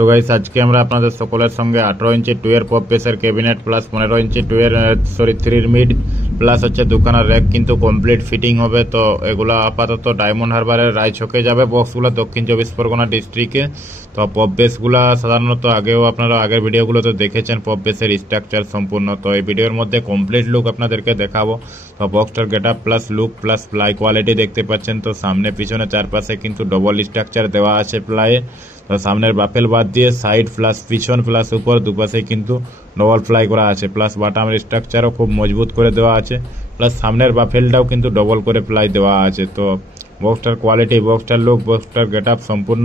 তো গাইস আজকে আমরা আপনাদের সকলের সঙ্গে 18 ইঞ্চি 2 পপ বেসের ক্যাবিনেট প্লাস 15 ইঞ্চি 3 মিড প্লাস হচ্ছে দুখানা র্যাক কিন্তু কমপ্লিট ফিটিং হবে। তো এগুলা আপাতত ডায়মন্ড হারবারের রায়চকে যাবে বক্সগুলো দক্ষিণ 24 পরগনা ডিস্ট্রিক্টে। তো পপ বেসগুলা সাধারণত আগেও আপনারা আগের ভিডিওগুলোতে দেখেছেন পপ বেসের স্ট্রাকচার সম্পূর্ণ। তো এই ভিডিওর মধ্যে কমপ্লিট লুক আপনাদেরকে দেখাবো। তো বক্সটার getup plus look plus ply quality দেখতে পাচ্ছেন। তো সামনে পিছনে চারপাশে কিন্তু ডবল স্ট্রাকচার দেওয়া আছে প্লাইয়ে। তো সামনের বাফেল বাদ দিয়ে সাইড প্লাস পিছন প্লাস উপর দুপাশে কিন্তু ডবল ফ্লাই করা আছে, প্লাস বাটামের স্ট্রাকচারও খুব মজবুত করে দেওয়া আছে, প্লাস সামনের বাফেলটাও কিন্তু ডবল করে প্লাই দেওয়া আছে। তো বক্সটার কোয়ালিটি, বক্সটার লুক, বক্সটার গেটআপ সম্পূর্ণ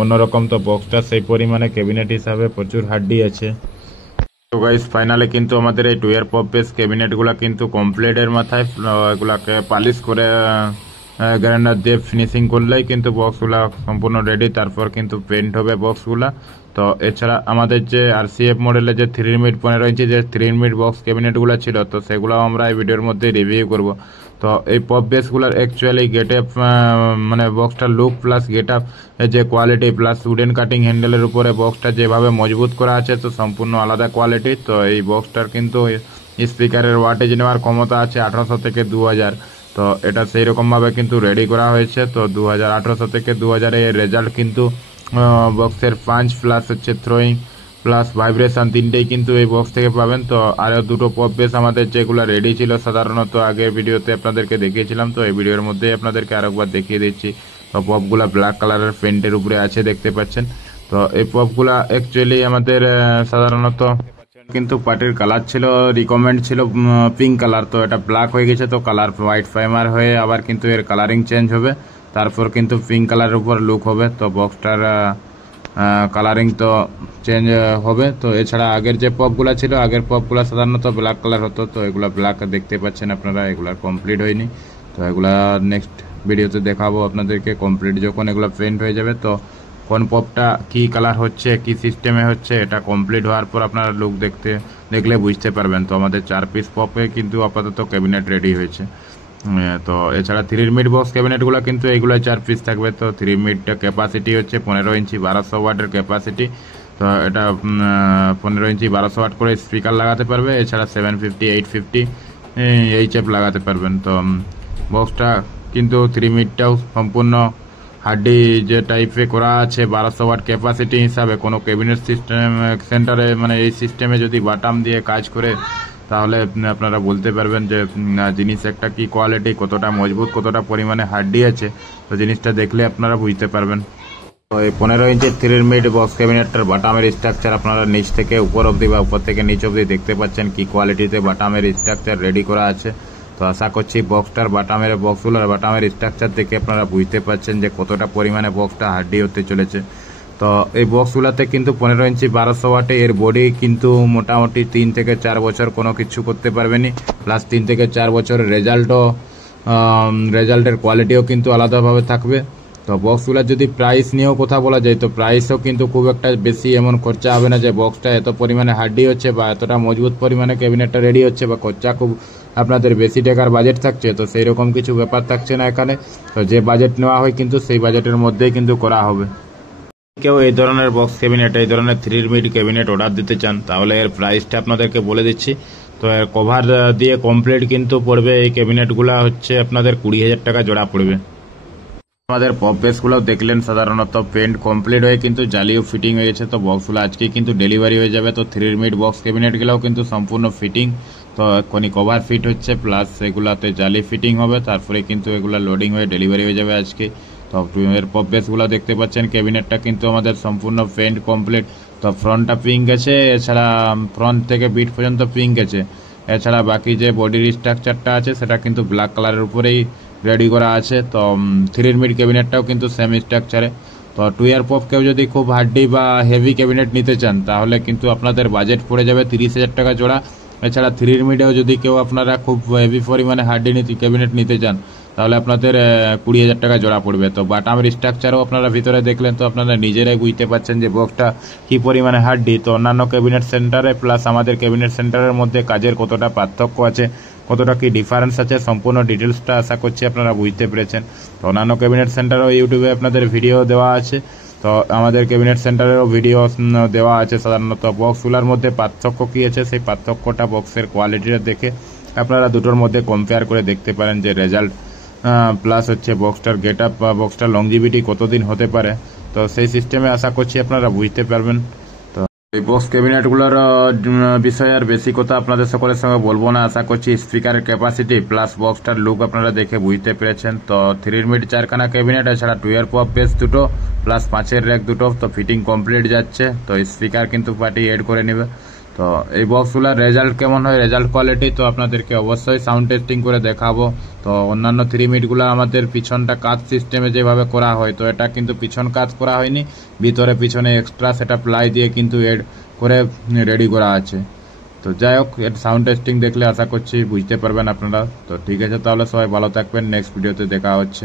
অন্যরকম। তো বক্সটা সেই পরিমাণে ক্যাবিনেট হিসাবে প্রচুর হার্ডি আছে। তো গাইস ফাইনালে কিন্তু আমাদের এই 2 পপ বেস ক্যাবিনেটগুলো কিন্তু কমপ্লিটের মাথায় এগুলাকে পালিশ করে গ্রাইন্ডার দিয়ে ফিনিশিং করলেই কিন্তু বক্সগুলা সম্পূর্ণ রেডি। তারপর কিন্তু পেন্ট হবে বক্সগুলা। তো এছাড়া আমাদের যে আরসিএফ মডেলের যে 3 মিড 15 ইঞ্চি যে 3 মিড বক্স ক্যাবিনেটগুলো ছিল, তো সেগুলো আমরা এই ভিডিওর মধ্যে রিভিউ করব। তো এই পপ বেসগুলোর অ্যাকচুয়ালি গেটআপ মানে বক্সটার লুক প্লাস গেটআপ যে কোয়ালিটি প্লাস উডেন কাটিং হ্যান্ডেলের উপরে বক্সটা যেভাবে মজবুত করা আছে, তো সম্পূর্ণ আলাদা কোয়ালিটি। তো এই বক্সটার কিন্তু স্পিকারের ওয়াটেজ নেওয়ার ক্ষমতা আছে 1800 থেকে 2000। তো এটা সেই রকমভাবে কিন্তু রেডি করা হয়েছে। তো 1800 থেকে 2000 এর রেজাল্ট কিন্তু বক্সের পাঞ্চ প্লাস হচ্ছে থ্রোয়িং প্লাস ভাইব্রেশন তিনটেই কিন্তু এই বক্স থেকে পাবেন। তো আরও দুটো পপ বেস আমাদের যেগুলো রেডি ছিল সাধারণত আগের ভিডিওতে আপনাদেরকে দেখিয়েছিলাম, তো এই ভিডিওর মধ্যেই আপনাদেরকে আরেকবার দেখিয়ে দিচ্ছি। তো পপগুলা ব্ল্যাক কালারের পেন্টের উপরে আছে দেখতে পাচ্ছেন। তো এই পপগুলা অ্যাকচুয়ালি আমাদের সাধারণত কিন্তু পার্টির কালার ছিল, রিকমেন্ড ছিল পিঙ্ক কালার, তো এটা ব্ল্যাক হয়ে গেছে। তো কালার হোয়াইট ফাইমার হয়ে আবার কিন্তু এর কালারিং চেঞ্জ হবে, তারপর কিন্তু পিঙ্ক কালারের উপর লুক হবে। তো বক্সটার কালারিং তো চেঞ্জ হবে। তো এছাড়া আগের যে পপগুলো ছিল, আগের পপগুলো সাধারণত ব্ল্যাক কালার হতো, তো এগুলা ব্ল্যাক দেখতে পাচ্ছেন আপনারা, এগুলা কমপ্লিট হয়নি। তো এগুলা নেক্সট ভিডিওতে দেখাবো আপনাদেরকে কমপ্লিট যখন এগুলো পেন্ট হয়ে যাবে। তো কোন পপটা কি কালার হচ্ছে, কি সিস্টেমে হচ্ছে, এটা কমপ্লিট হওয়ার পর আপনারা লুক দেখলে বুঝতে পারবেন। তো আমাদের 4 পিস পপে কিন্তু আপাতত ক্যাবিনেট রেডি হয়েছে। তো এছাড়া 3 মিড বক্স ক্যাবিনেটগুলো কিন্তু এইগুলো 4 পিস থাকবে। তো 3 মিডটা ক্যাপাসিটি হচ্ছে 15 ইঞ্চি 1200 ওয়াটের ক্যাপাসিটি। তো এটা 15 ইঞ্চি 1200 ওয়াট করে স্পিকার লাগাতে পারবে। এছাড়া 750 850 এইচএফ লাগাতে পারবেন। তো বক্সটা কিন্তু 3 মিডটাও সম্পূর্ণ হার্ডি যে টাইপে করা আছে 1200 ওয়াট ক্যাপাসিটি হিসাবে। কোনো ক্যাবিনেট সিস্টেম সেন্টারে মানে এই সিস্টেমে যদি বাটাম দিয়ে কাজ করে, তাহলে আপনারা বলতে পারবেন যে জিনিস একটা কি কোয়ালিটি, কতটা মজবুত, কতটা পরিমাণে হার্ডি আছে। তো জিনিসটা দেখলে আপনারা বুঝতে পারবেন। তো এই 15 ইঞ্চের 3 মিড বক্স ক্যাবিনেটটার বাটামের স্ট্রাকচার আপনারা নিচ থেকে উপর অবধি বা উপর থেকে নিচ অবধি দেখতে পাচ্ছেন কি কোয়ালিটিতে বাটামের স্ট্রাকচার রেডি করা আছে। তো আশা করছি বক্সটার বক্সগুলোর বাটামের স্ট্রাকচার দেখে আপনারা বুঝতে পারছেন যে কতটা পরিমাণে বক্সটা হার্ডি হতে চলেছে। তো এই বক্সগুলোতে কিন্তু 15 ইঞ্চি 1200 ওয়াটে এর বডি কিন্তু মোটামুটি 3 থেকে 4 বছর কোনো কিছু করতে পারবেনি, প্লাস 3 থেকে 4 বছরের রেজাল্টের কোয়ালিটিও কিন্তু আলাদাভাবে থাকবে। তো বক্সগুলোর যদি প্রাইস নিয়েও কথা বলা যায়, তো প্রাইসও কিন্তু খুব একটা বেশি এমন খরচা হবে না যে বক্সটা এত পরিমাণে হার্ডি হচ্ছে বা এতটা মজবুত পরিমাণে ক্যাবিনেটটা রেডি হচ্ছে বা খরচা খুব আপনাদের বেশি টাকার বাজেট থাকছে। তো সেই রকম কিছু ব্যাপার থাকছে না এখানে। তো যে বাজেট নেওয়া হয় কিন্তু সেই বাজেটের মধ্যেই কিন্তু করা হবে। কেউ এই ধরনের বক্স ক্যাবিনেট, এই ধরনের 3 মিড ক্যাবিনেট অর্ডার দিতে চান, তাহলে এর প্রাইসটা আপনাদেরকে বলে দিচ্ছি। তো এর কভার দিয়ে কমপ্লিট কিন্তু পড়বে এই ক্যাবিনেটগুলো হচ্ছে আপনাদের 20,000 টাকা জোড়া পড়বে। আমাদের পপ বেসগুলো দেখলেন সাধারণত পেন্ট কমপ্লিট হয়ে কিন্তু জালিও ফিটিং হয়ে গেছে। তো বক্সগুলো আজকেই কিন্তু ডেলিভারি হয়ে যাবে। তো 3 মিড বক্স ক্যাবিনেটগুলোও কিন্তু সম্পূর্ণ ফিটিং। তো এখনই কভার ফিট হচ্ছে প্লাস এগুলাতে জালি ফিটিং হবে, তারপরে কিন্তু এগুলো লোডিং হয়ে ডেলিভারি হয়ে যাবে আজকে। তো এর পপ বেসগুলো দেখতে পাচ্ছেন, ক্যাবিনেটটা কিন্তু আমাদের সম্পূর্ণ পেন্ট কমপ্লিট। তো ফ্রন্টটা পিঙ্ক আছে, এছাড়া ফ্রন্ট থেকে বিট পর্যন্ত পিঙ্ক আছে। এছাড়া বাকি যে বডির স্ট্রাকচারটা আছে সেটা কিন্তু ব্ল্যাক কালারের উপরেই রেডি করা আছে। তো 3 মিড ক্যাবিনেটটাও কিন্তু সেম স্ট্রাকচারে। তো 2 পপ কেউ যদি খুব হার্ডি বা হেভি ক্যাবিনেট নিতে চান, তাহলে কিন্তু আপনাদের বাজেট পড়ে যাবে 30,000 টাকা জোড়া। এছাড়া 3 মিডেও যদি কেউ আপনারা খুব হেভি পরিমাণে হার্ডি ক্যাবিনেট নিতে চান, তাহলে আপনাদের 20,000 টাকা জোড়া পড়বে। তো বাটামের স্ট্রাকচারও আপনারা ভিতরে দেখলেন, তো আপনারা নিজেরাই বুঝতে পারছেন যে বক্সটা কি পরিমাণে হার্ডি। তো অন্যান্য ক্যাবিনেট সেন্টারে প্লাস আমাদের ক্যাবিনেট সেন্টারের মধ্যে কাজের কতটা পার্থক্য আছে, কতটা কি ডিফারেন্স আছে, সম্পূর্ণ ডিটেলসটা আশা করছি আপনারা বুঝতে পেরেছেন। তো অন্যান্য ক্যাবিনেট সেন্টারও ইউটিউবে আপনাদের ভিডিও দেওয়া আছে। তো তো আমাদের ক্যাবিনেট সেন্টারেরও ভিডিও দেওয়া আছে। সাধারণত বক্সগুলোর মধ্যে পার্থক্য কী আছে, সেই পার্থক্যটা বক্সের কোয়ালিটিটা দেখে আপনারা দুটোর মধ্যে কম্পেয়ার করে দেখতে পারেন যে রেজাল্ট প্লাস হচ্ছে বক্সটার গেট আপ বা বক্সটার লংজিভিটি কতদিন হতে পারে। তো সেই সিস্টেমে আশা করছি আপনারা বুঝতে পারবেন। তো এই বক্স ক্যাবিনেটগুলোর বিষয়ে আর বেশি কথা আপনাদের সকলের সঙ্গে বলবো না। আশা করছি স্পিকারের ক্যাপাসিটি প্লাস বক্সটার লুক আপনারা দেখে বুঝতে পেরেছেন। তো 3 মিড 4খানা ক্যাবিনেট, এছাড়া 2 পপ বেস দুটো প্লাস 5 র্যাক দুটো, তো ফিটিং কমপ্লিট যাচ্ছে। তো স্পিকার কিন্তু পার্টি এড করে নেবে। তো এই বক্সগুলোর রেজাল্ট কেমন হয়, রেজাল্ট কোয়ালিটি, তো আপনাদেরকে অবশ্যই সাউন্ড টেস্টিং করে দেখাবো। তো অন্যান্য 3 মিডগুলো আমাদের পিছনটা কাজ সিস্টেমে যেভাবে করা হয়, তো এটা কিন্তু পিছন কাজ করা হয়নি, ভিতরে পিছনে এক্সট্রা সেটা প্লাই দিয়ে কিন্তু এড করে রেডি করা আছে। তো যাই হোক, এর সাউন্ড টেস্টিং দেখলে আশা করছি বুঝতে পারবেন আপনারা। তো ঠিক আছে, তাহলে সবাই ভালো থাকবেন, নেক্সট ভিডিওতে দেখা হচ্ছে।